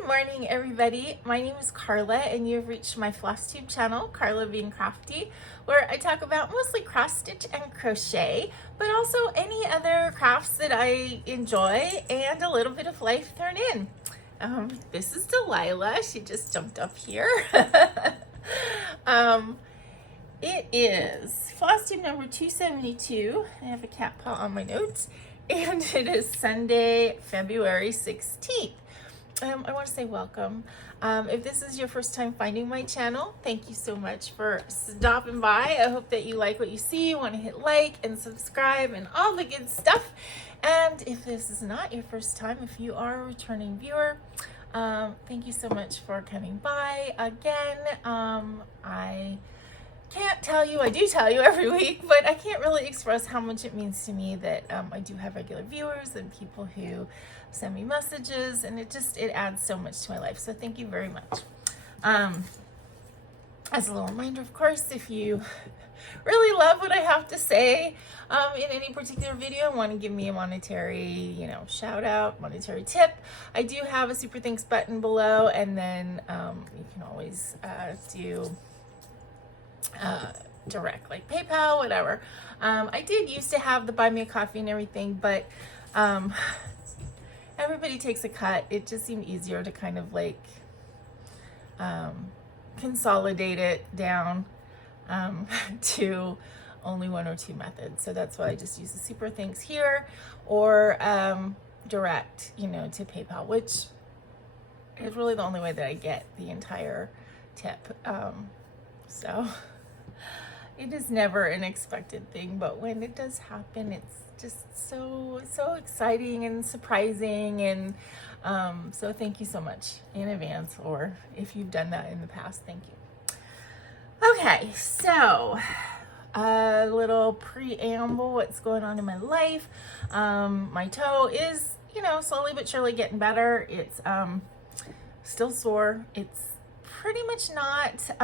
Good morning, everybody. My name is Karla, and you've reached my FlossTube channel, KarlaBeingCrafty, where I talk about mostly cross stitch and crochet, but also any other crafts that I enjoy and a little bit of life thrown in. This is Delilah. She just jumped up here. It is FlossTube number 272. I have a cat paw on my notes, and it is Sunday, February 16th. I want to say welcome. If this is your first time finding my channel, thank you so much for stopping by. I hope that you like what you see, want to hit like and subscribe and all the good stuff. And if this is not your first time, if you are a returning viewer, thank you so much for coming by again. I can't tell you, I do tell you every week, but I can't really express how much it means to me that I do have regular viewers and people who send me messages, and it adds so much to my life. So thank you very much. As a little reminder, of course, if you really love what I have to say in any particular video, want to give me a monetary, shout out, monetary tip, I do have a super thanks button below, and then you can always do direct, like PayPal, whatever. I did used to have the buy me a coffee and everything, but everybody takes a cut. It just seemed easier to kind of like consolidate it down to only one or two methods. So that's why I just use the super thanks here, or direct, to PayPal, which is really the only way that I get the entire tip. So it is never an expected thing, but when it does happen, it's just so exciting and surprising. And so thank you so much in advance, or if you've done that in the past, thank you. Okay, so a little preamble, what's going on in my life. My toe is, slowly but surely getting better. It's still sore. It's pretty much not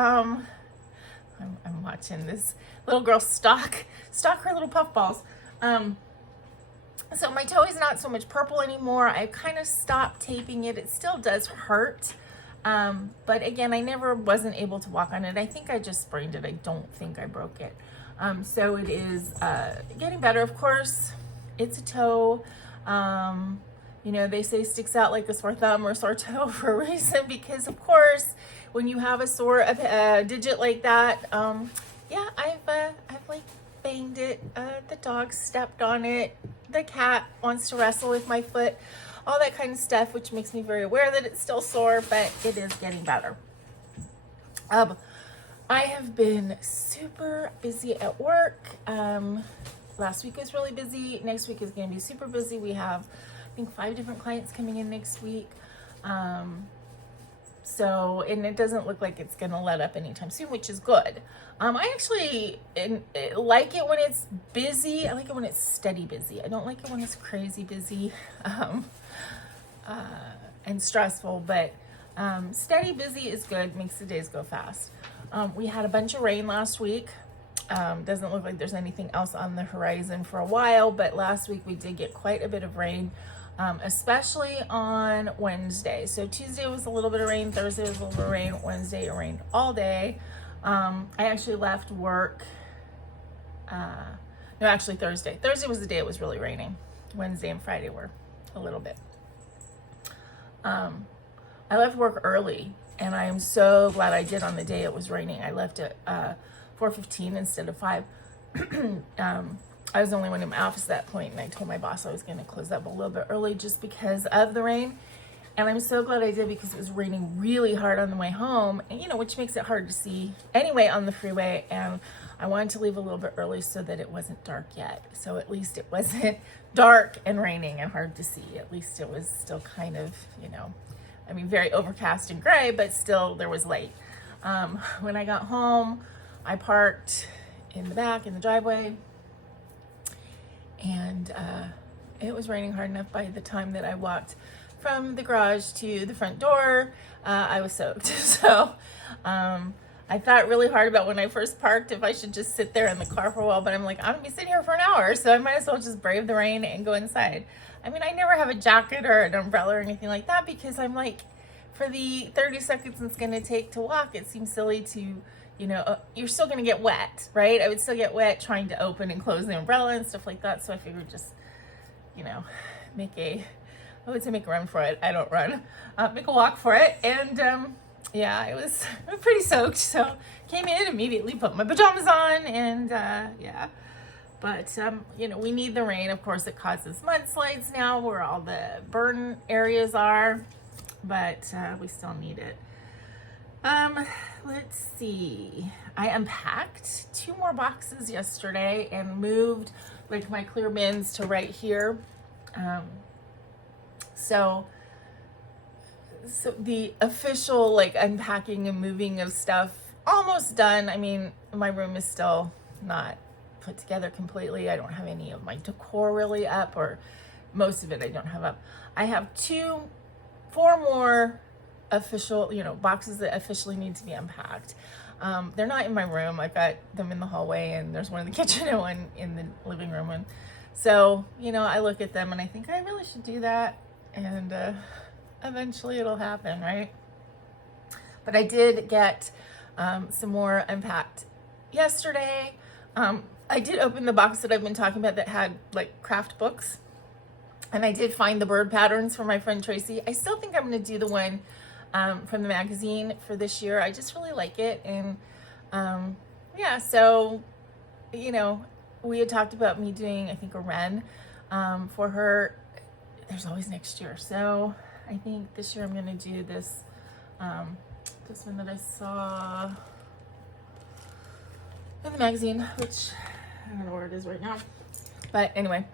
I'm watching this little girl stalk her little puffballs. So my toe is not so much purple anymore. I kind of stopped taping it. It still does hurt. But again, I never wasn't able to walk on it. I think I just sprained it. I don't think I broke it. So it is getting better. Of course, it's a toe. They say sticks out like a sore thumb or sore toe for a reason, because of course, when you have a sore digit like that, yeah, I've like banged it. The dog stepped on it. The cat wants to wrestle with my foot, all that kind of stuff, which makes me very aware that it's still sore, but it is getting better. I have been super busy at work. Last week was really busy. Next week is going to be super busy. We have, I think, 5 different clients coming in next week. And it doesn't look like it's going to let up anytime soon, which is good. I actually like it when it's busy. I like it when it's steady busy. I don't like it when it's crazy busy and stressful, but steady busy is good, makes the days go fast. We had a bunch of rain last week. Doesn't look like there's anything else on the horizon for a while, but last week we did get quite a bit of rain. Especially on Wednesday. So Tuesday was a little bit of rain, Thursday was a little bit of rain, Wednesday it rained all day. I actually left work, Thursday. Thursday was the day it was really raining. Wednesday and Friday were a little bit. I left work early, and I am so glad I did on the day it was raining. I left at 4:15 instead of 5. I was the only one in my office at that point, and I told my boss I was going to close up a little bit early just because of the rain. And I'm so glad I did, because it was raining really hard on the way home, and which makes it hard to see anyway on the freeway. And I wanted to leave a little bit early so that it wasn't dark yet. So at least it wasn't dark and raining and hard to see. At least it was still kind of, very overcast and gray, but still there was light. When I got home, I parked in the back in the driveway. And it was raining hard enough by the time that I walked from the garage to the front door. I was soaked. So I thought really hard about when I first parked if I should just sit there in the car for a while, but I'm like, I'm gonna be sitting here for an hour, so I might as well just brave the rain and go inside. I mean, I never have a jacket or an umbrella or anything like that, because I'm like for the 30 seconds it's going to take to walk, it seems silly to, you know, you're still going to get wet, right? I would still get wet trying to open and close the umbrella and stuff like that. So I figured just, you know, I would say make a run for it. I don't run. Make a walk for it. And yeah, it was pretty soaked. So came in, immediately put my pajamas on, and yeah. But, you know, we need the rain. Of course, it causes mudslides now where all the burn areas are, but we still need it. Let's see. I unpacked 2 more boxes yesterday and moved like my clear bins to right here. So the official like unpacking and moving of stuff almost done. I mean, my room is still not put together completely. I don't have any of my decor really up, or most of it I don't have up. I have 4 more official, you know, boxes that officially need to be unpacked. They're not in my room. I've got them in the hallway, and there's one in the kitchen and one in the living room. And so, you know, I look at them and I think I really should do that, and eventually it'll happen, right? But I did get some more unpacked yesterday. I did open the box that I've been talking about that had like craft books, and I did find the bird patterns for my friend Tracy. I still think I'm going to do the one from the magazine for this year. I just really like it. And yeah, so, you know, we had talked about me doing, I think, a wren for her. There's always next year. So I think this year I'm going to do this, this one that I saw in the magazine, which I don't know where it is right now. But anyway,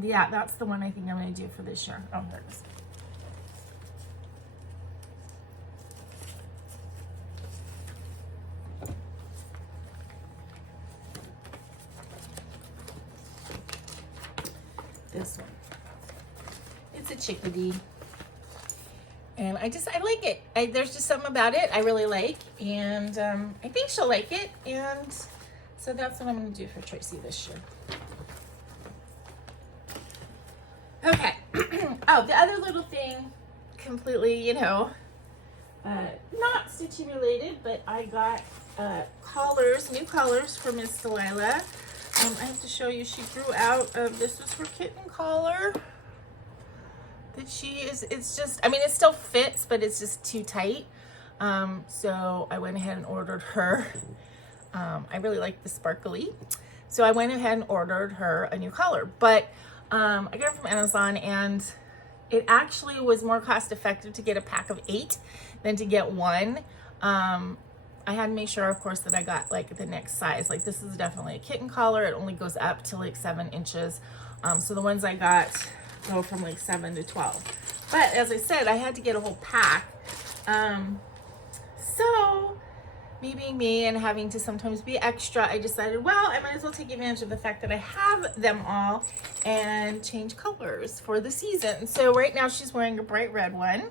yeah, that's the one I think I'm going to do for this year. Oh, there it is. This one. It's a chickadee. And I like it. There's just something about it I really like. And I think she'll like it. And so that's what I'm going to do for Tracy this year. Okay. Oh, the other little thing, completely, you know, not Stitchy related, but I got collars, new collars for Miss Delilah. I have to show you, she grew out of, this was her kitten collar. That she is, it's just, I mean, it still fits, but it's just too tight. So I went ahead and ordered her. I really like the sparkly. So I went ahead and ordered her a new collar, but I got it from Amazon, and it actually was more cost effective to get a pack of 8 than to get 1. I had to make sure, of course, that I got like the next size. Like this is definitely a kitten collar. It only goes up to like 7 inches. So the ones I got go from like 7 to 12. But as I said, I had to get a whole pack. So me being me and having to sometimes be extra, I decided, well, I might as well take advantage of the fact that I have them all and change colors for the season. So right now she's wearing a bright red one.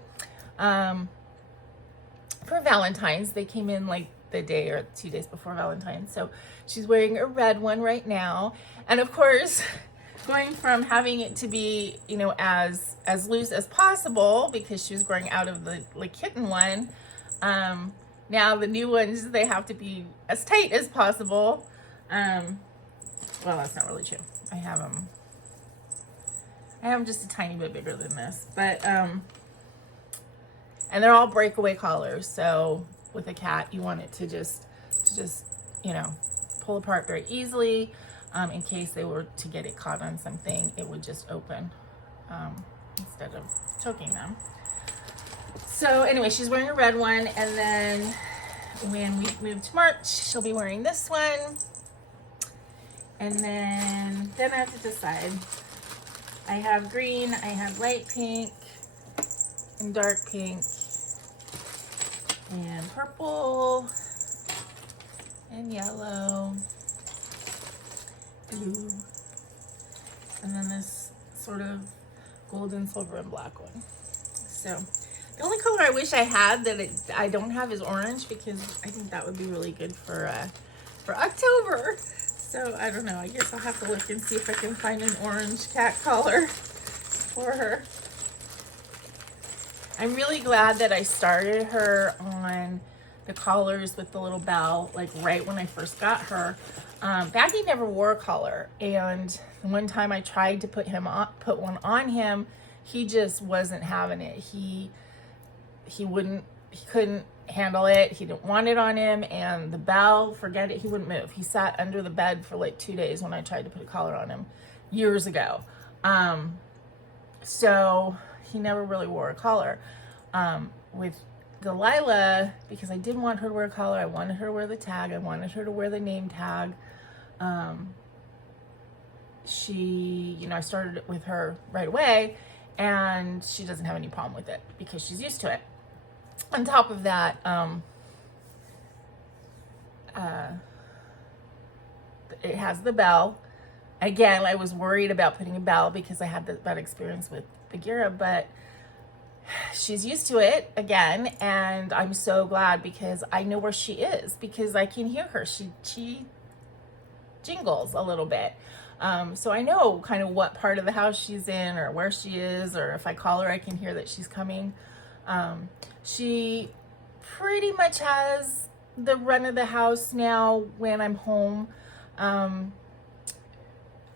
For Valentine's, they came in like the day or 2 days before Valentine's. So she's wearing a red one right now. And of course, going from having it to be, you know, as loose as possible because she was growing out of the like kitten one. Now the new ones, they have to be as tight as possible. Well, that's not really true. I have them just a tiny bit bigger than this, but and they're all breakaway collars. So with a cat, you want it to just, you know, pull apart very easily. In case they were to get it caught on something, it would just open instead of choking them. So anyway, she's wearing a red one, and then when we move to March, she'll be wearing this one. And then I have to decide. I have green, I have light pink, and dark pink, and purple, and yellow, blue, and then this sort of golden, silver, and black one. So the only color I wish I had that I don't have is orange, because I think that would be really good for October. So I don't know, I guess I'll have to look and see if I can find an orange cat collar for her. I'm really glad that I started her on the collars with the little bell, like right when I first got her. Baggy never wore a collar, and one time I tried to put one on him, he just wasn't having it. He couldn't handle it. He didn't want it on him, and the bell, forget it, he wouldn't move. He sat under the bed for like 2 days when I tried to put a collar on him years ago. So he never really wore a collar. With Delilah, because I didn't want her to wear a collar, I wanted her to wear the tag, I wanted her to wear the name tag. She, I started with her right away, and she doesn't have any problem with it because she's used to it. On top of that, it has the bell. Again, I was worried about putting a bell because I had that experience with Bagheera, but she's used to it again, and I'm so glad because I know where she is, because I can hear her. She jingles a little bit. So I know kind of what part of the house she's in or where she is, or if I call her, I can hear that she's coming. She pretty much has the run of the house now when I'm home.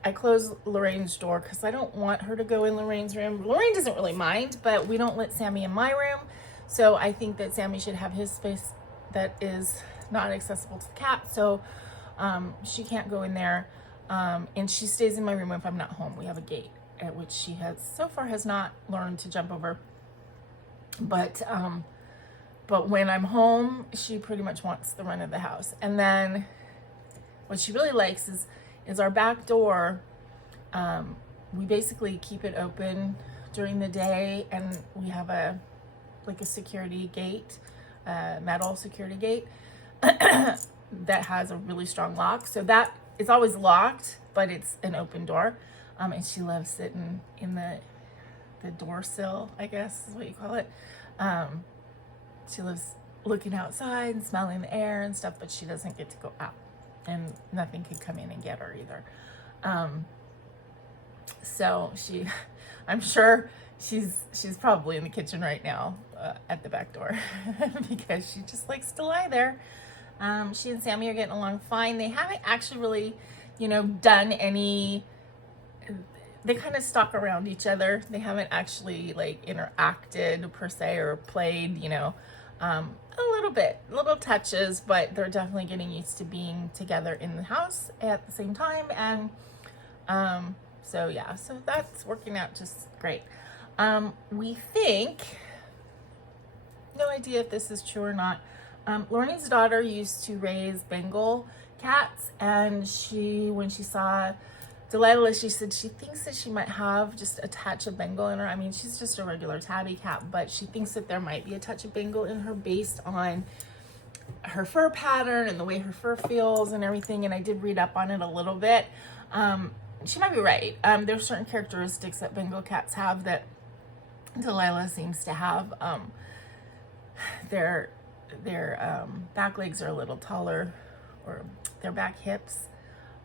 I close Lorraine's door because I don't want her to go in Lorraine's room. Lorraine doesn't really mind, but we don't let Sammy in my room. So I think that Sammy should have his space that is not accessible to the cat. So she can't go in there. And she stays in my room if I'm not home. We have a gate, at which she so far has not learned to jump over. But when I'm home, she pretty much wants the run of the house. And then what she really likes is our back door. We basically keep it open during the day, and we have a security gate, metal security gate that has a really strong lock. So that it's always locked, but it's an open door. And she loves sitting in the door sill, I guess is what you call it. She loves looking outside and smelling the air and stuff, but she doesn't get to go out, and nothing could come in and get her either. So I'm sure she's probably in the kitchen right now at the back door because she just likes to lie there. She and Sammy are getting along fine. They haven't actually really, done any. They kind of stalk around each other. They haven't actually interacted per se or played, a little bit, little touches, but they're definitely getting used to being together in the house at the same time. And so that's working out just great. We think, no idea if this is true or not. Lorraine's daughter used to raise Bengal cats, and when she saw Delilah, she said she thinks that she might have just a touch of Bengal in her. I mean, she's just a regular tabby cat, but she thinks that there might be a touch of Bengal in her based on her fur pattern and the way her fur feels and everything. And I did read up on it a little bit. She might be right. There's certain characteristics that Bengal cats have that Delilah seems to have. Their back legs are a little taller, or their back hips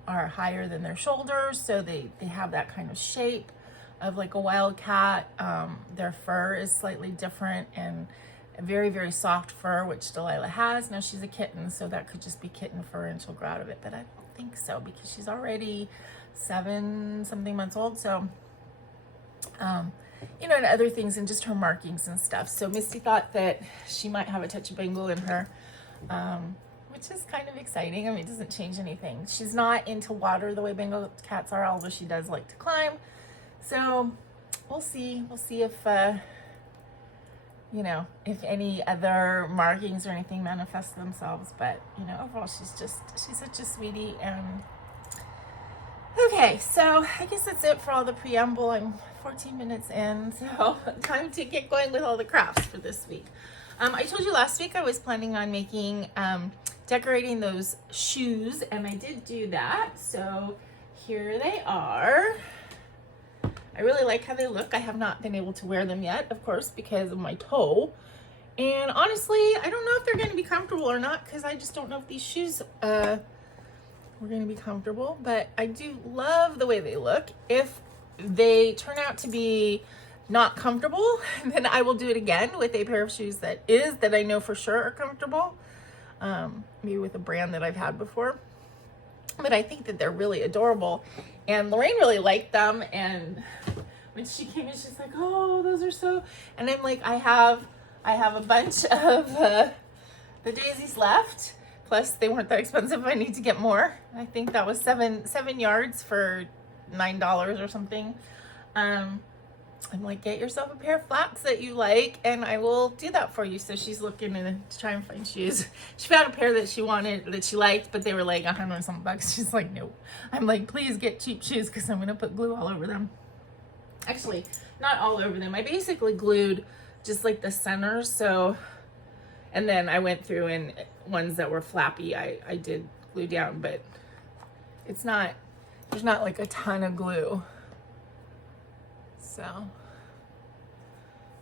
are higher than their shoulders, so they have that kind of shape of like a wild cat. Their fur is slightly different and very, very soft fur, which Delilah has. Now she's a kitten, so that could just be kitten fur and she'll grow out of it, but I don't think so because she's already 7-something months old. So and other things, and just her markings and stuff. So Misty thought that she might have a touch of Bengal in her, which is kind of exciting. I mean, it doesn't change anything. She's not into water the way Bengal cats are, although she does like to climb. So we'll see. We'll see if, if any other markings or anything manifest themselves. But, overall, she's such a sweetie. And okay, so I guess that's it for all the preamble. I'm 14 minutes in, so time to get going with all the crafts for this week. I told you last week I was planning on making, decorating those shoes, and I did do that. So here they are. I really like how they look. I have not been able to wear them yet, of course, because of my toe. And honestly, I don't know if they're going to be comfortable or not, because I just don't know if these shoes were going to be comfortable. But I do love the way they look. If they turn out to be not comfortable, then I will do it again with a pair of shoes that I know for sure are comfortable. Maybe with a brand that I've had before. But I think that they're really adorable. And Lorraine really liked them. And when she came in, she's like, oh, those are so, and I'm like, I have a bunch of the daisies left. Plus they weren't that expensive. I need to get more. I think that was seven yards for $9 or something. I'm like, get yourself a pair of flats that you like and I will do that for you. So she's looking to try and find shoes. She found a pair that she wanted, that she liked, but they were like $100 some bucks. She's like, nope. I'm like, please get cheap shoes because I'm gonna put glue all over them. Actually, not all over them. I basically glued just like the centers. So, and then I went through and ones that were flappy, I did glue down, but it's not, there's not like a ton of glue. So,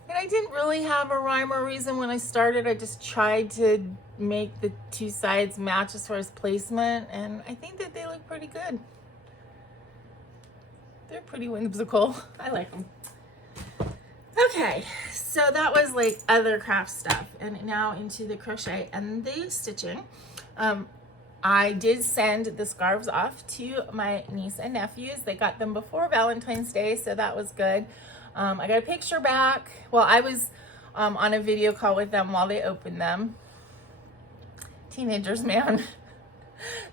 and I didn't really have a rhyme or reason when I started. I just tried to make the two sides match as far as placement, and I think that they look pretty good. They're pretty whimsical. I like them. Okay, so that was like other craft stuff, and now into the crochet and the stitching. I did send the scarves off to my niece and nephews. They got them before Valentine's Day, so that was good. I got a picture back. Well, I was on a video call with them while they opened them. Teenagers, man.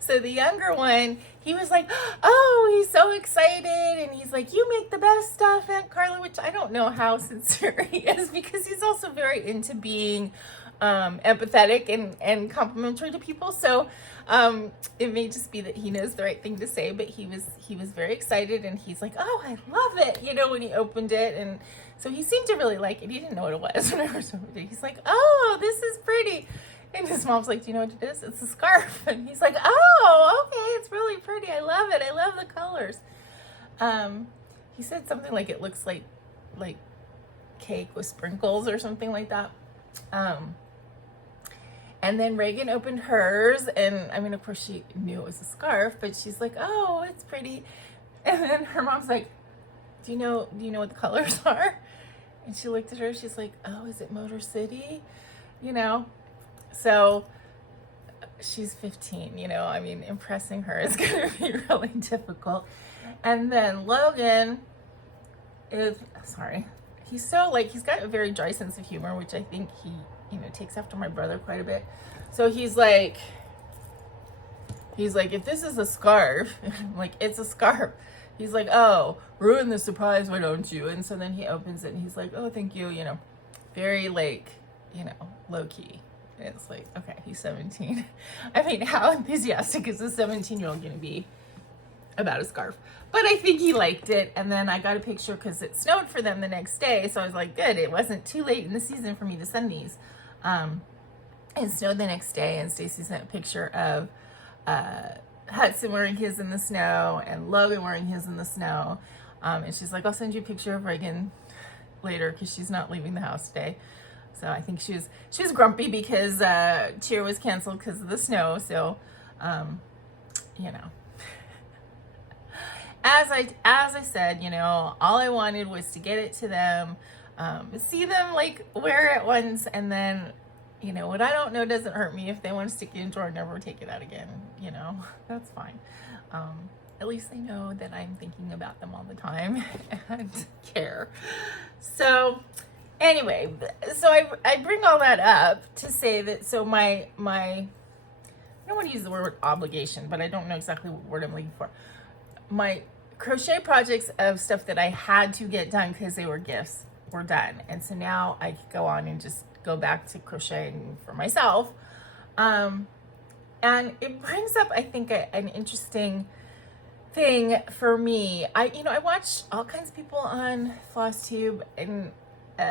So the younger one, he was like, oh, he's so excited. And he's like, you make the best stuff, Aunt Karla, which I don't know how sincere he is because he's also very into being empathetic and complimentary to people. So it may just be that he knows the right thing to say, but he was very excited and he's like, oh, I love it, you know, when he opened it. And so he seemed to really like it. He didn't know what it was when I first opened it. He's like, oh, this is pretty. And his mom's like, do you know what it is? It's a scarf. And he's like, oh, okay, it's really pretty. I love it. I love the colors. He said something like it looks like cake with sprinkles or something like that. And then Reagan opened hers, and I mean, of course she knew it was a scarf, but she's like, oh, it's pretty. And then her mom's like, do you know what the colors are? And she looked at her, she's like, oh, is it Motor City? You know? So she's 15, you know, I mean, impressing her is gonna be really difficult. And then Logan is, sorry, he's so like, he's got a very dry sense of humor, which I think he, you know, takes after my brother quite a bit. So he's like, if this is a scarf, like, it's a scarf. He's like, oh, ruin the surprise, why don't you? And so then he opens it and he's like, oh, thank you, you know, very like, you know, low key. And it's like, okay, he's 17. I mean, how enthusiastic is a 17-year-old gonna be about a scarf? But I think he liked it. And then I got a picture because it snowed for them the next day. So I was like, good, it wasn't too late in the season for me to send these. It snowed the next day, and Stacy sent a picture of Hudson wearing his in the snow and Logan wearing his in the snow. And she's like, I'll send you a picture of Reagan later because she's not leaving the house today. So I think she was grumpy because cheer was canceled because of the snow. So, you know, as I said, you know, all I wanted was to get it to them, see them like wear it once, and then, you know, what I don't know doesn't hurt me. If they want to stick it in a drawer and never take it out again, you know, that's fine. At least they know that I'm thinking about them all the time and care. So anyway, so I bring all that up to say that, so my I don't want to use the word obligation, but I don't know exactly what word I'm looking for. My crochet projects of stuff that I had to get done because they were gifts were done. And so now I could go on and just go back to crocheting for myself. And it brings up, I think, an interesting thing for me. I watch all kinds of people on FlossTube, and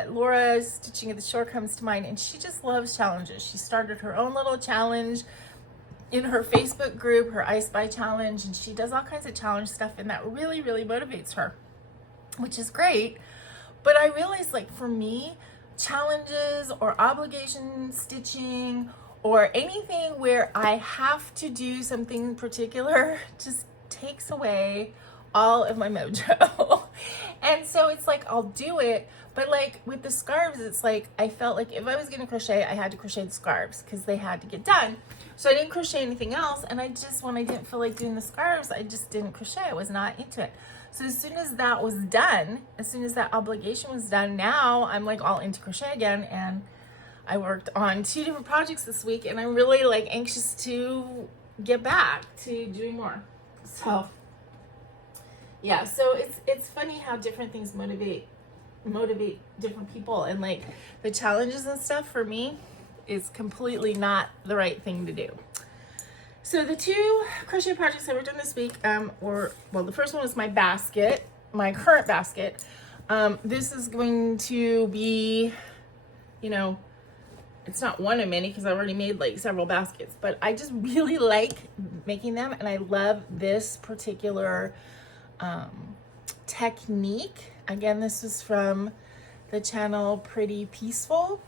Laura Stitching at the Shore comes to mind, and she just loves challenges. She started her own little challenge in her Facebook group, her I Spy challenge, and she does all kinds of challenge stuff, and that really, really motivates her, which is great. But I realized, like, for me, challenges or obligation stitching or anything where I have to do something particular just takes away all of my mojo. And so it's like, I'll do it, but like with the scarves, it's like, I felt like if I was gonna crochet, I had to crochet the scarves because they had to get done. So I didn't crochet anything else. And I just, when I didn't feel like doing the scarves, I just didn't crochet. I was not into it. So as soon as that was done, as soon as that obligation was done, now I'm like all into crochet again. And I worked on 2 different projects this week, and I'm really like anxious to get back to doing more. So yeah, so it's funny how different things motivate different people, and like the challenges and stuff for me is completely not the right thing to do. So the 2 crochet projects I worked on this week were, well, the first one was my basket, my current basket. This is going to be, you know, it's not one of many because I've already made like several baskets, but I just really like making them, and I love this particular technique. Again, this is from the channel Pretty Peaceful.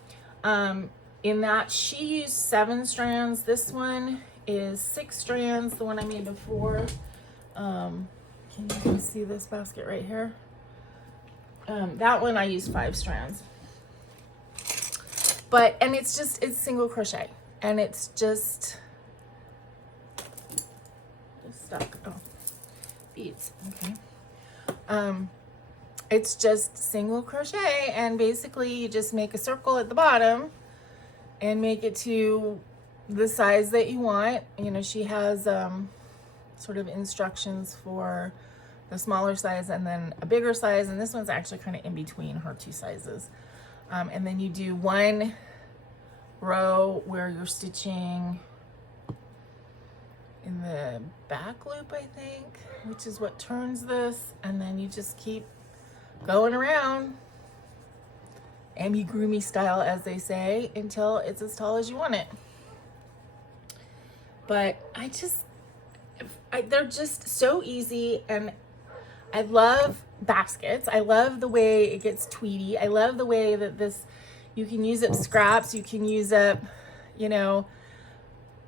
In that she used 7 strands. This one is 6 strands. The one I made before. Can you see this basket right here? That one I used 5 strands. But, and it's single crochet, and it's just stuck. Oh, beads. Okay. It's just single crochet, and basically you just make a circle at the bottom and make it to the size that you want. You know, she has sort of instructions for the smaller size and then a bigger size, and this one's actually kind of in between her 2 sizes. And then you do 1 row where you're stitching in the back loop, I think, which is what turns this, and then you just keep going around amigurumi style, as they say, until it's as tall as you want it. But they're just so easy, and I love baskets. I love the way it gets tweedy. I love the way that this, you can use up scraps, you can use up, you know,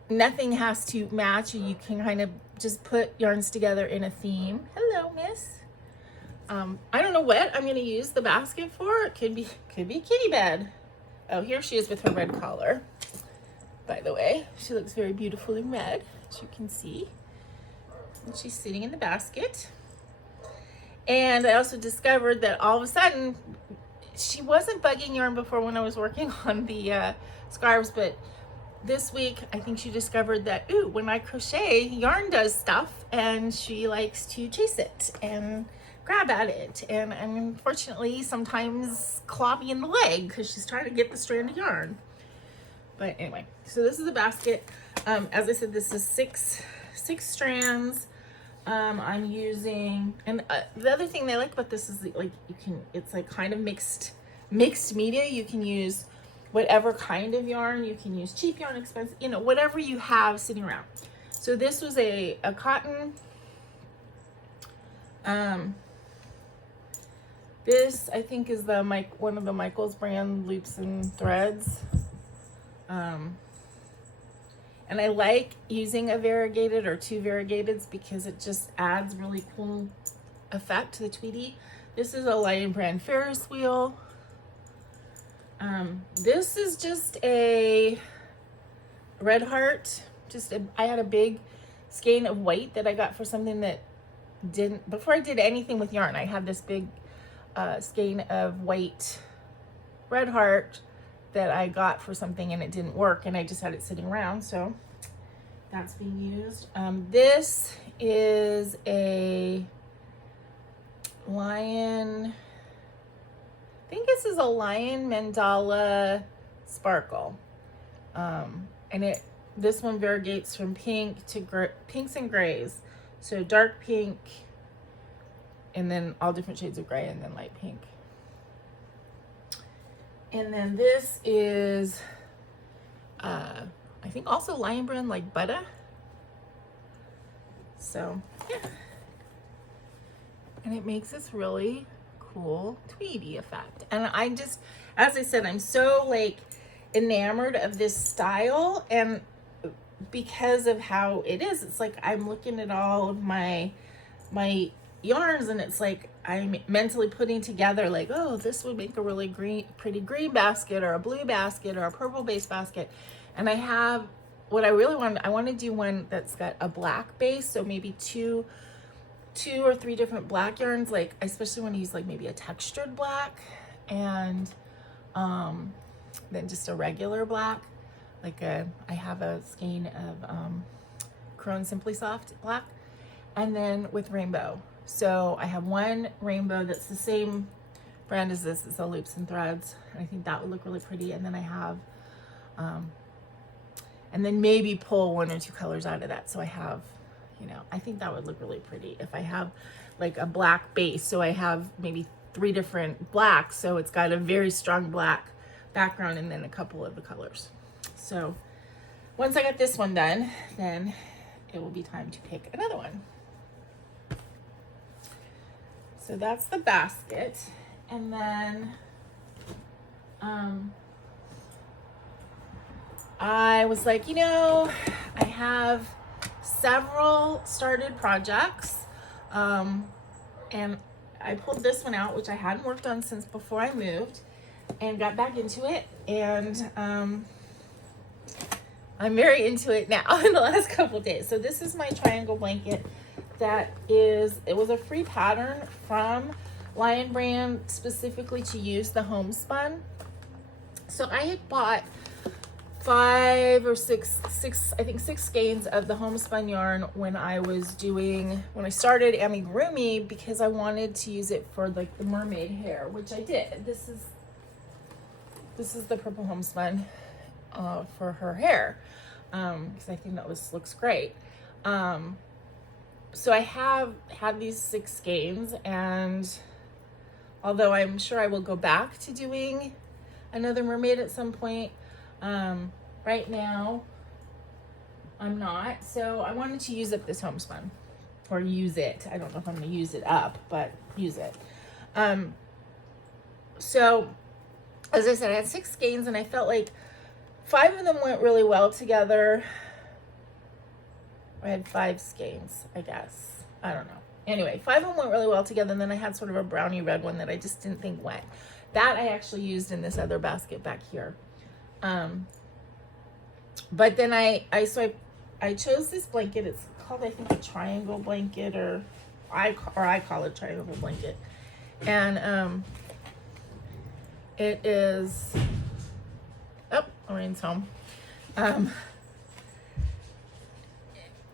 nothing has to match. You can kind of just put yarns together in a theme. Hello, miss. I don't know what I'm going to use the basket for. It could be kitty bed. Oh, here she is with her red collar. By the way, she looks very beautiful in red, as you can see. And she's sitting in the basket. And I also discovered that all of a sudden, she wasn't bugging yarn before when I was working on the scarves, but this week, I think she discovered that, ooh, when I crochet, yarn does stuff, and she likes to chase it and grab at it. And I'm unfortunately sometimes cloppy in the leg because she's trying to get the strand of yarn. But anyway, so this is a basket. As I said, this is six strands. I'm using, and the other thing they like about this is that, like, it's like kind of mixed media. You can use whatever kind of yarn. You can use cheap yarn, expensive, you know, whatever you have sitting around. So this was a cotton. This I think is one of the Michaels brand loops and threads. And I like using a variegated or 2 variegateds because it just adds really cool effect to the tweedy. This is a Lion Brand Ferris wheel. This is just a red heart. I had a big skein of white that I got for something that before I did anything with yarn, I had this big skein of white red heart that I got for something, and it didn't work, and I just had it sitting around, so that's being used. This is a lion, I think this is a lion mandala sparkle, and this one variegates from pink to pinks and grays, so dark pink, and then all different shades of gray, and then light pink. And then this is, I think also Lion Brand, like Butter. So, yeah. And it makes this really cool tweedy effect. And I just, as I said, I'm so like enamored of this style. And because of how it is, it's like I'm looking at all of my yarns, and it's like I'm mentally putting together like, oh, this would make a really pretty green basket, or a blue basket, or a purple base basket. And I have what I really want. I want to do one that's got a black base, so maybe two or three different black yarns. Like I especially want to use like maybe a textured black, and then just a regular black. Like I have a skein of Crone Simply Soft black, and then with rainbow. So I have one rainbow that's the same brand as this. It's a Loops and Threads. I think that would look really pretty. And then I have, and then maybe pull one or two colors out of that. So I have, you know, I think that would look really pretty if I have like a black base. So I have maybe 3 different blacks. So it's got a very strong black background and then a couple of the colors. So once I get this one done, then it will be time to pick another one. So that's the basket. And then I was like, you know, I have several started projects, and I pulled this one out, which I hadn't worked on since before I moved, and got back into it. And I'm very into it now in the last couple of days. So this is my triangle blanket. It was a free pattern from Lion Brand specifically to use the homespun. So I had bought 5 or 6, I think 6 skeins of the homespun yarn when I started amigurumi, because I wanted to use it for like the mermaid hair, which I did. This is the purple homespun for her hair, because I think that looks great. So I have had these 6 skeins, and although I'm sure I will go back to doing another mermaid at some point, right now I'm not. So I wanted to use up this homespun, or use it. I don't know if I'm going to use it up, but use it. So as I said, I had 6 skeins, and I felt like 5 of them went really well together. I had 5 skeins, I guess. I don't know. Anyway, 5 of them went really well together, and then I had sort of a brownie red one that I just didn't think went. That I actually used in this other basket back here. But then I chose this blanket. It's called, I think, a triangle blanket, or I call it triangle blanket. And it is, oh, Lorraine's home.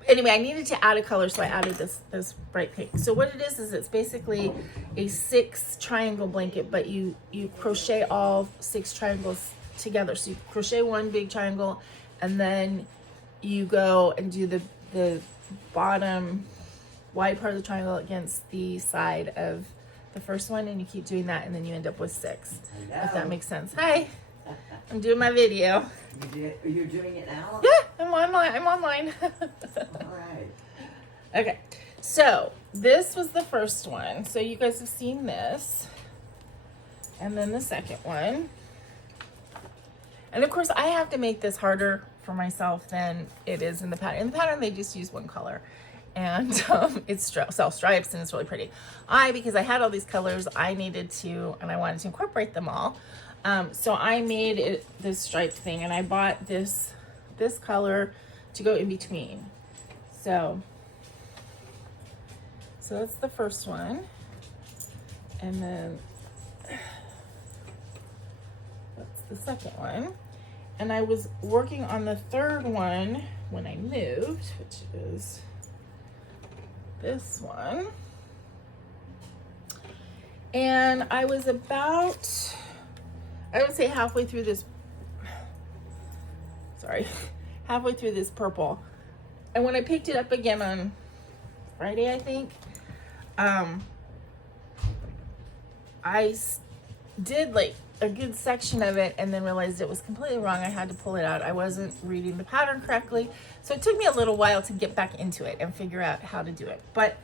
Anyway, I needed to add a color, so I added this bright pink. So what it is it's basically a 6 triangle blanket, but you crochet all 6 triangles together. So you crochet 1 big triangle, and then you go and do the bottom wide part of the triangle against the side of the first one, and you keep doing that, and then you end up with 6. Hello. If that makes sense. Hi, I'm doing my video. You're doing it now? Yeah, I'm online. All right. Okay, so this was the first one. So you guys have seen this, and then the second one. And of course, I have to make this harder for myself than it is in the pattern. In the pattern, they just use 1 color, and it's self-stripes, and it's really pretty. Because I had all these colors, I needed to, and I wanted to incorporate them all. So I made it this striped thing, and I bought this color to go in between. So that's the first one, and then that's the second one. And I was working on the third one when I moved, which is this one. And I was about, I would say halfway through this purple. And when I picked it up again on Friday, I think, I did like a good section of it and then realized it was completely wrong. I had to pull it out. I wasn't reading the pattern correctly. So it took me a little while to get back into it and figure out how to do it. But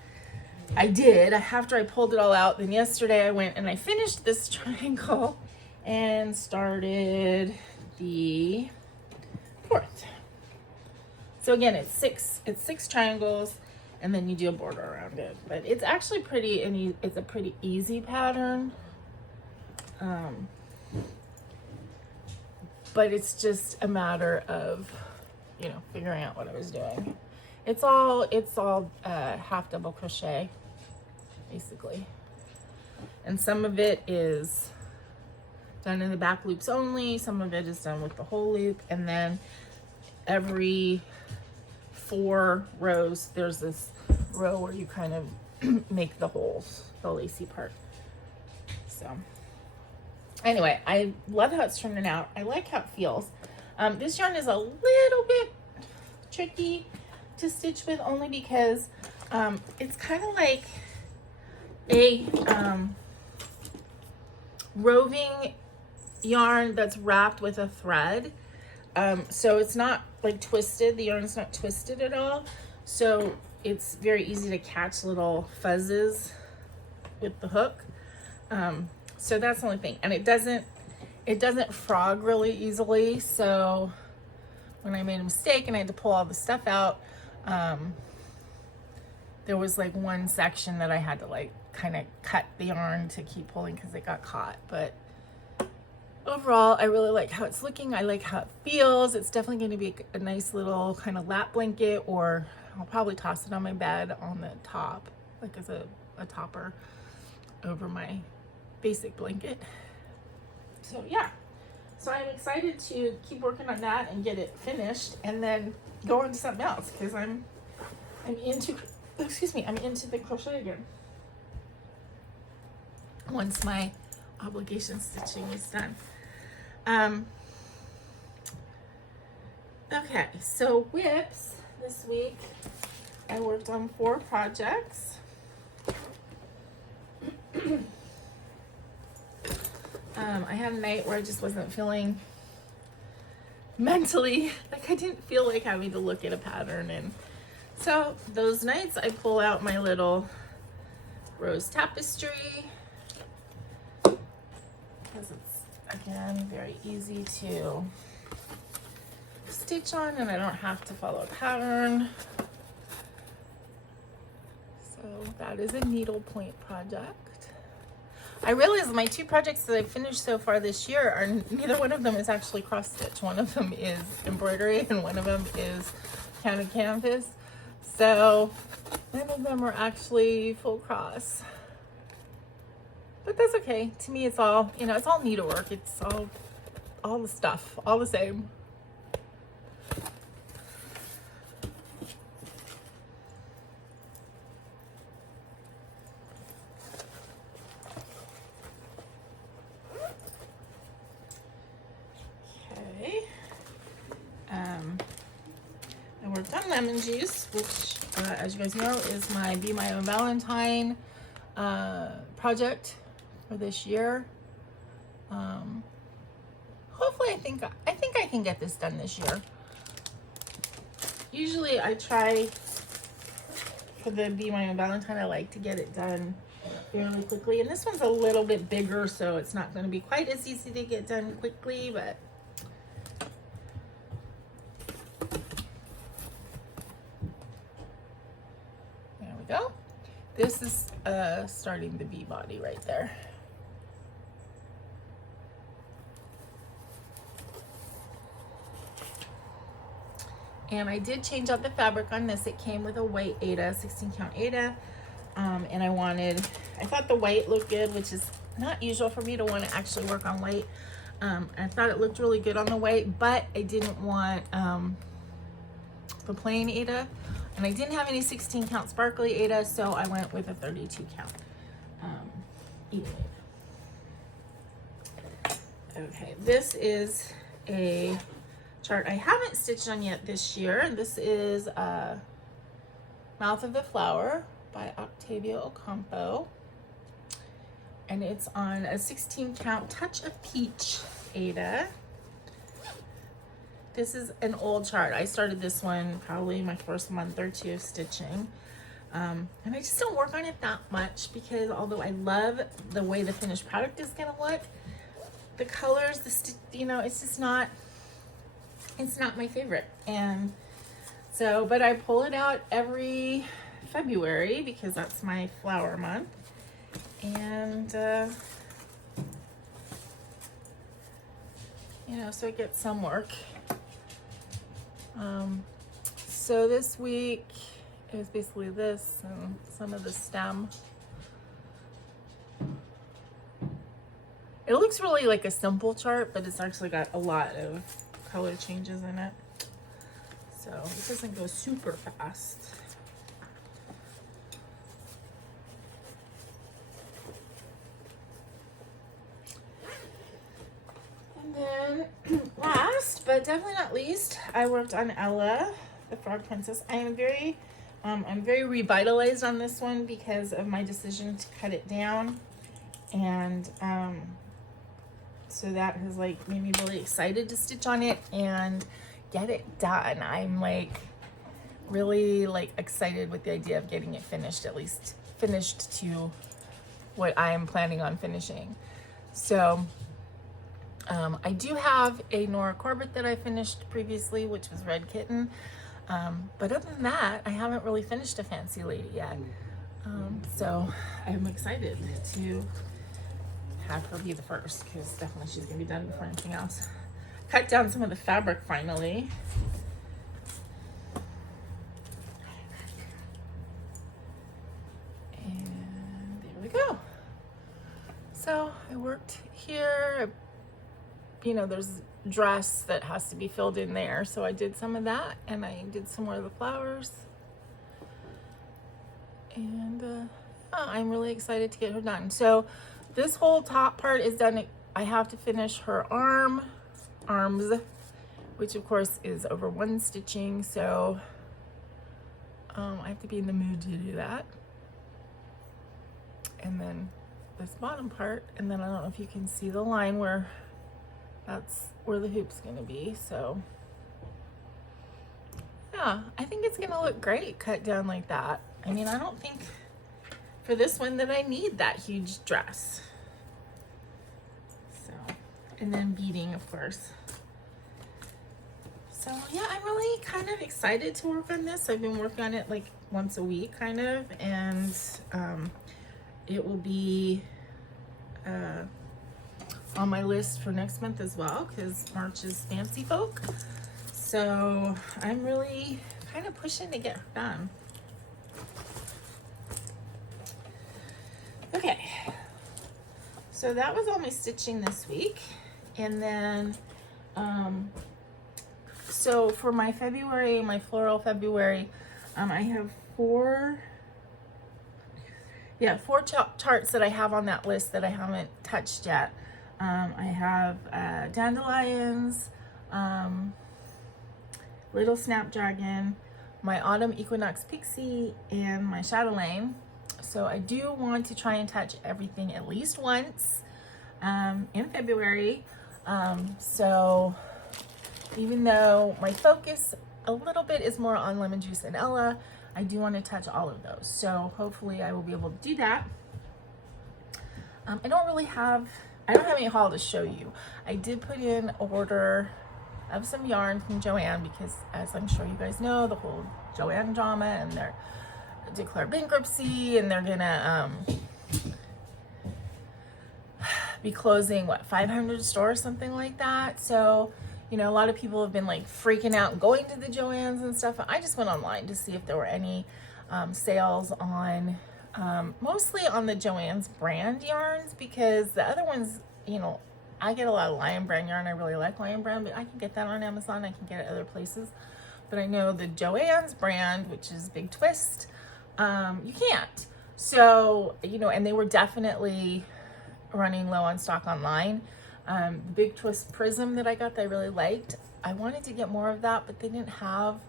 I did. After I pulled it all out, then yesterday I went and I finished this triangle and started the 4th. So again, it's six triangles, and then you do a border around it. But it's actually pretty, and it's a pretty easy pattern. But it's just a matter of, you know, figuring out what I was doing. It's all half double crochet, basically. And some of it is done in the back loops only. Some of it is done with the whole loop. And then every 4 rows, there's this row where you kind of make the holes, the lacy part. So anyway, I love how it's turning out. I like how it feels. This yarn is a little bit tricky to stitch with, only because it's kind of like a roving yarn that's wrapped with a thread. So it's not like twisted. The yarn's not twisted at all. So it's very easy to catch little fuzzes with the hook. So that's the only thing. And it doesn't frog really easily. So when I made a mistake and I had to pull all the stuff out, there was like one section that I had to like kind of cut the yarn to keep pulling because it got caught. But overall, I really like how it's looking. I like how it feels. It's definitely going to be a nice little kind of lap blanket, or I'll probably toss it on my bed on the top, like as a topper over my basic blanket. So yeah, so I'm excited to keep working on that and get it finished, and then go on to something else, because I'm into the crochet again once my obligation stitching is done. Okay, so whips this week, I worked on 4 projects. I had a night where I just wasn't feeling mentally, like I didn't feel like having to look at a pattern, and so those nights I pull out my little rose tapestry, because it's, again, very easy to stitch on and I don't have to follow a pattern. So that is a needlepoint project. I realized my 2 projects that I've finished so far this year are, neither one of them is actually cross stitch. One of them is embroidery and one of them is counted canvas. So none of them are actually full cross. But that's okay. To me, it's all, you know, it's all needlework. It's all the stuff, all the same. I worked on lemon juice, which, as you guys know, is my Be My Own Valentine project for this year. Hopefully, I think I can get this done this year. Usually, I try for the Be My Own Valentine. I like to get it done fairly quickly, and this one's a little bit bigger, so it's not going to be quite as easy to get done quickly, but. Go. This is starting the bee body right there. And I did change out the fabric on this. It came with a white Aida, 16 count Aida. And I thought the white looked good, which is not usual for me to want to actually work on white. I thought it looked really good on the white, but I didn't want the plain Aida. And I didn't have any 16 count sparkly Aida, so I went with a 32 count Aida. Okay, this is a chart I haven't stitched on yet this year. This is Mouth of the Flower by Octavia Ocampo. And it's on a 16 count Touch of Peach Aida. This is an old chart. I started this one probably my first month or 2 of stitching. And I just don't work on it that much, because although I love the way the finished product is gonna look, the colors, you know, it's just not, it's not my favorite. And so, but I pull it out every February because that's my flower month. And, you know, so it gets some work. So this week it was basically this and some of the stem. It looks really like a simple chart, but it's actually got a lot of color changes in it. So it doesn't go super fast. And then last, but definitely not least, I worked on Ella, the Frog Princess. I'm very revitalized on this one because of my decision to cut it down. And so that has like made me really excited to stitch on it and get it done. I'm like really like excited with the idea of getting it finished, at least finished to what I'm planning on finishing. So I do have a Nora Corbett that I finished previously, which was Red Kitten. But other than that, I haven't really finished a Fancy Lady yet. So I'm excited to have her be the first because definitely she's gonna be done before anything else. Cut down some of the fabric finally. And there we go. So I worked here. You know, there's dress that has to be filled in there. So I did some of that and I did some more of the flowers. And I'm really excited to get her done. So this whole top part is done. I have to finish her arms, which of course is over one stitching. So I have to be in the mood to do that. And then this bottom part, and then I don't know if you can see the line where that's where the hoop's gonna be. So yeah, I think it's gonna look great cut down like that. I mean, I don't think for this one that I need that huge dress. So, and then beading, of course. So yeah, I'm really kind of excited to work on this. I've been working on it like once a week kind of, and it will be on my list for next month as well because March is Fancy Folk. So I'm really kind of pushing to get her done. Okay, so that was all my stitching this week. And then so for my February, my floral February, I have four charts that I have on that list that I haven't touched yet. I have dandelions, little snapdragon, my autumn equinox pixie, and my chatelaine. So I do want to try and touch everything at least once in February. So even though my focus a little bit is more on Lemon Juice and Ella, I do want to touch all of those. So hopefully I will be able to do that. I don't have any haul to show you. I did put in an order of some yarn from Joann because, as I'm sure you guys know, the whole Joann drama, and they're declared bankruptcy, and they're gonna be closing 500 stores, something like that. So, you know, a lot of people have been like freaking out and going to the Joann's and stuff. I just went online to see if there were any sales on mostly on the Joann's brand yarns, because the other ones, you know, I get a lot of Lion Brand yarn. I really like Lion Brand, but I can get that on Amazon. I can get it other places. But I know the Joann's brand, which is Big Twist, you can't. So, you know, and they were definitely running low on stock online. The Big Twist Prism that I got that I really liked, I wanted to get more of that, but they didn't have,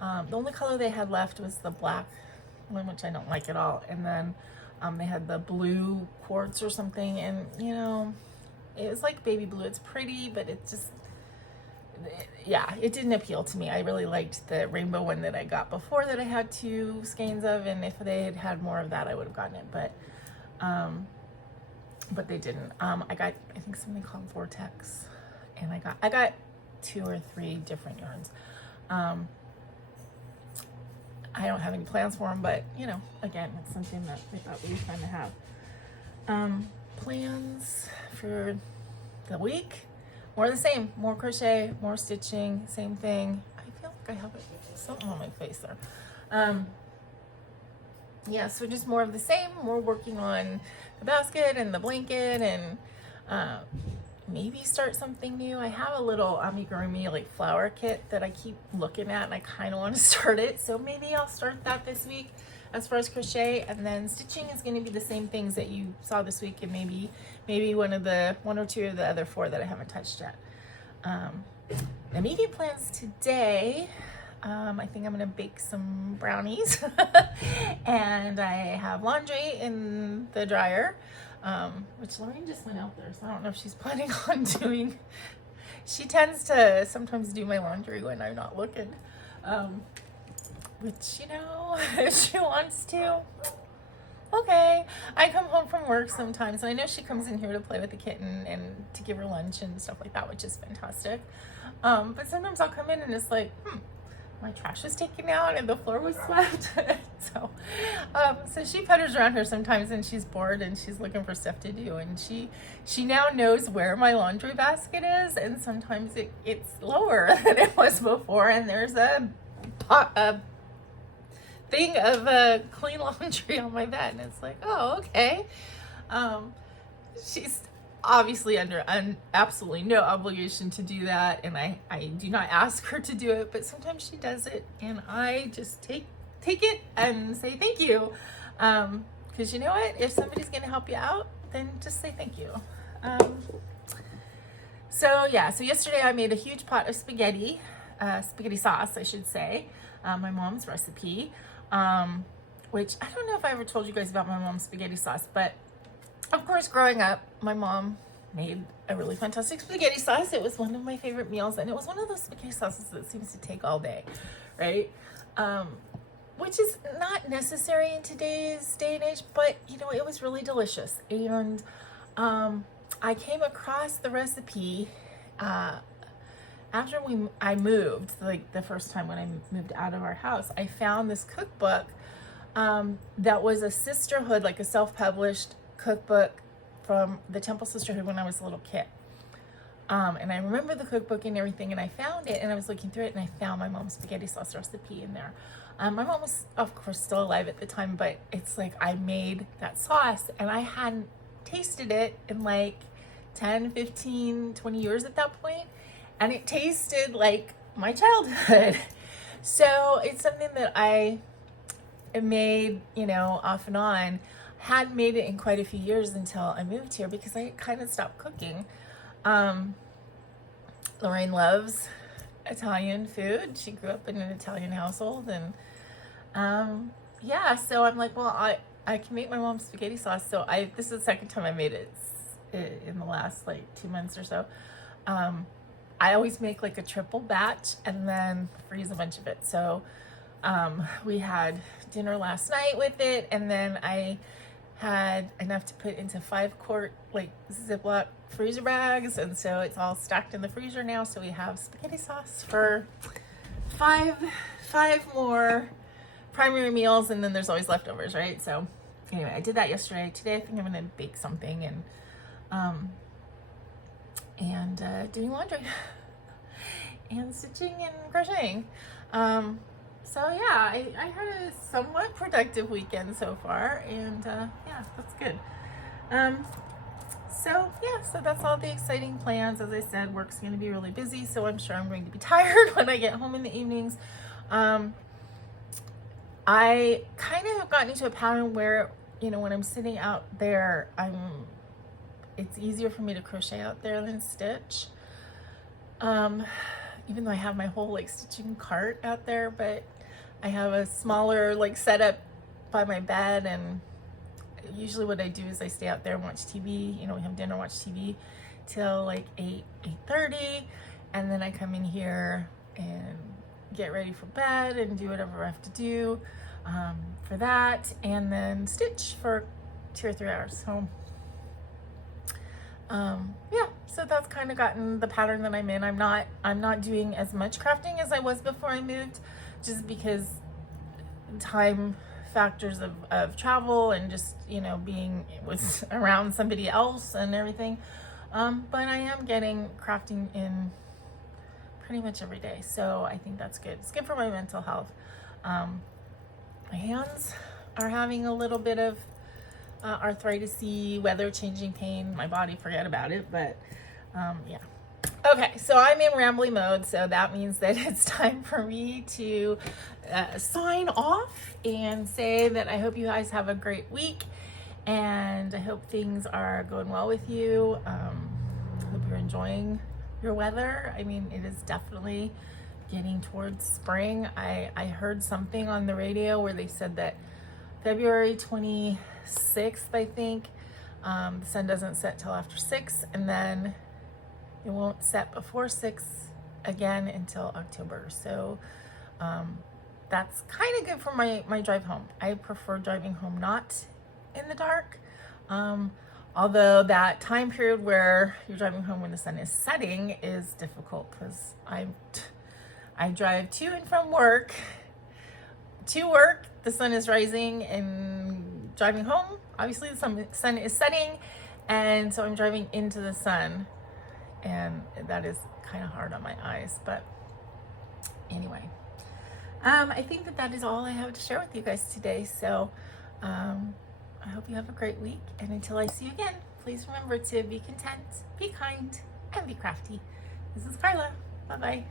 the only color they had left was the black one, which I don't like at all. And then they had the blue quartz or something, and you know, it was like baby blue. It's pretty, but it just, yeah, it didn't appeal to me. I really liked the rainbow one that I got before that I had 2 skeins of, and if they had had more of that, I would have gotten it, but they didn't. I got, I think, something called Vortex, and I got 2 or 3 different yarns. I don't have any plans for them, but you know, again, it's something that we thought would be fun to have. Plans for the week, more of the same, more crochet, more stitching, same thing. I feel like I have something on my face there. Yeah, so just more of the same, more working on the basket and the blanket, and maybe start something new. I have a little amigurumi like flower kit that I keep looking at, and I kind of want to start it, so maybe I'll start that this week as far as crochet. And then stitching is going to be the same things that you saw this week, and maybe one or two of the other 4 that I haven't touched yet. Immediate plans today, I think I'm gonna bake some brownies and I have laundry in the dryer, which Lorraine just went out there, so I don't know if she's planning on doing. She tends to sometimes do my laundry when I'm not looking, which, you know, if she wants to, okay. I come home from work sometimes, and I know she comes in here to play with the kitten and to give her lunch and stuff like that, which is fantastic. But sometimes I'll come in and it's like, my trash was taken out and the floor was swept. so she putters around here sometimes, and she's bored and she's looking for stuff to do, and she now knows where my laundry basket is, and sometimes it's lower than it was before, and there's a thing of clean laundry on my bed, and it's like, oh, okay. She's obviously under absolutely no obligation to do that, and I do not ask her to do it, but sometimes she does it, and I just take it and say thank you, because you know what, if somebody's gonna help you out, then just say thank you. So yesterday I made a huge pot of spaghetti sauce, I should say, my mom's recipe, which I don't know if I ever told you guys about my mom's spaghetti sauce, but of course, growing up, my mom made a really fantastic spaghetti sauce. It was one of my favorite meals, and it was one of those spaghetti sauces that seems to take all day, right? Which is not necessary in today's day and age, but you know, it was really delicious. And I came across the recipe after I moved, like the first time when I moved out of our house. I found this cookbook that was a sisterhood, like a self-published cookbook from the Temple Sisterhood when I was a little kid. And I remember the cookbook and everything, and I found it, and I was looking through it, and I found my mom's spaghetti sauce recipe in there. My mom was, of course, still alive at the time, but it's like I made that sauce, and I hadn't tasted it in like 10, 15, 20 years at that point, and it tasted like my childhood. So it's something that I made, you know, off and on. Hadn't made it in quite a few years until I moved here, because I kind of stopped cooking. Lorraine loves Italian food. She grew up in an Italian household, and so I'm like, well, I can make my mom's spaghetti sauce. So this is the second time I made it in the last like 2 months or so. I always make like a triple batch and then freeze a bunch of it. So we had dinner last night with it, and then I had enough to put into 5-quart like Ziploc freezer bags, and so it's all stacked in the freezer now. So we have spaghetti sauce for five more primary meals, and then there's always leftovers, right? So anyway, I did that yesterday. Today I think I'm gonna bake something and doing laundry and stitching and crocheting. So yeah, I had a somewhat productive weekend so far, and yeah, that's good. So that's all the exciting plans. As I said, work's going to be really busy, so I'm sure I'm going to be tired when I get home in the evenings. I kind of have gotten into a pattern where, you know, when I'm sitting out there, it's easier for me to crochet out there than stitch. Even though I have my whole like stitching cart out there, but I have a smaller like setup by my bed, and usually what I do is I stay out there and watch TV. You know, we have dinner, watch TV till like 8:30, and then I come in here and get ready for bed and do whatever I have to do for that, and then stitch for 2 or 3 hours. So so that's kind of gotten the pattern that I'm in. I'm not doing as much crafting as I was before I moved, just because time factors of travel and just, you know, being with around somebody else and everything. But I am getting crafting in pretty much every day, so I think that's good. It's good for my mental health. My hands are having a little bit of arthritis-y, weather changing pain. My body, forget about it, but yeah. Okay, so I'm in rambling mode, so that means that it's time for me to sign off and say that I hope you guys have a great week, and I hope things are going well with you. Hope you're enjoying your weather. I mean, it is definitely getting towards spring. I heard something on the radio where they said that February 26th, I think, the sun doesn't set till after 6, and then it won't set before 6 again until October. So that's kind of good for my drive home. I prefer driving home not in the dark. Although that time period where you're driving home when the sun is setting is difficult, because I drive to and from work. To work, the sun is rising, and driving home, obviously the sun is setting, and so I'm driving into the sun, and that is kind of hard on my eyes. But anyway, I think that is all I have to share with you guys today. So I hope you have a great week, and until I see you again, please remember to be content, be kind, and be crafty. This is Karla. Bye-bye.